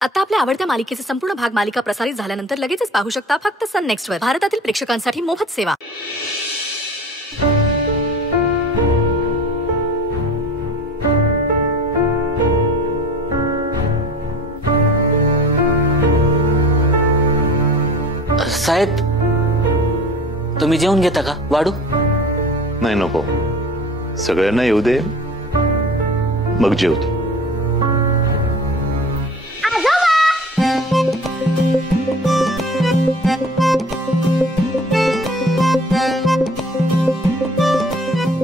आता आपल्या आवडत्या मालिकेचे संपूर्ण भाग मालिका प्रसारित झाल्यानंतर लगेचच पाहू शकता फक्त सन नेक्स्ट वर. भारतातील प्रेक्षकांसाठी मोफत सेवा. साहेब, तुम्ही जेवून घेता का? वाढू? नाही, नको. सगळ्यांना येऊ दे, मग जेवतो.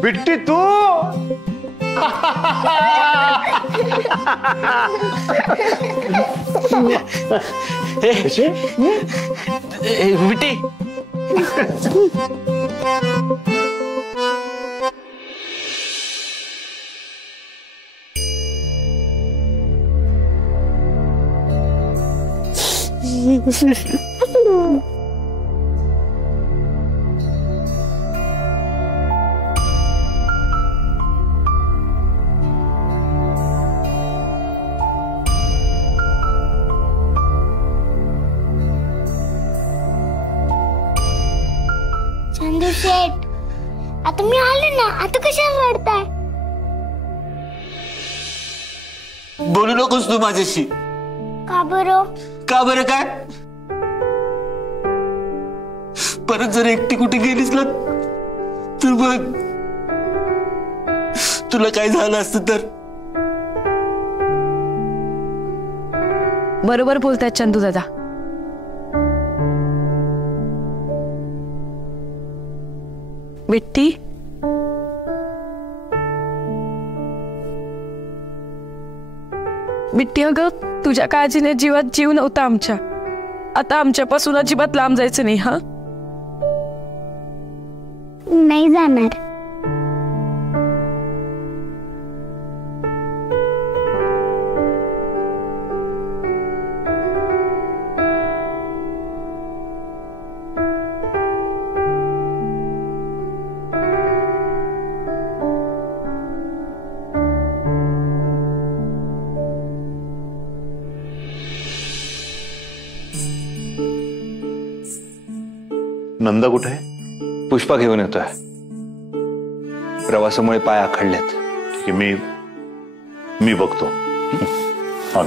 बिट्टी तू बिट्टी चंदू शेठ, आता मी आले ना, आता कशाला रडताय? बोलू नकोस तू माझ्याशी. का बरं? का बरं काय? परत जर एकटी कुठे गेलीस ना तर बघ तुला काय झालं असतं तर. बरोबर बोलतायत चंदू दादा. बिट्टी, बिट्टी अगं, तुझ्या काळजीने जीवात जीव नव्हता आमच्या. आता आमच्यापासून अजिबात लांब जायचं नाही. हा, नाही जाणार. नंदा कुठे आहे? पुष्पा घेऊन येतोय. प्रवासामुळे पाय आखडलेत. ठीक आहे, मी बघतो. हा.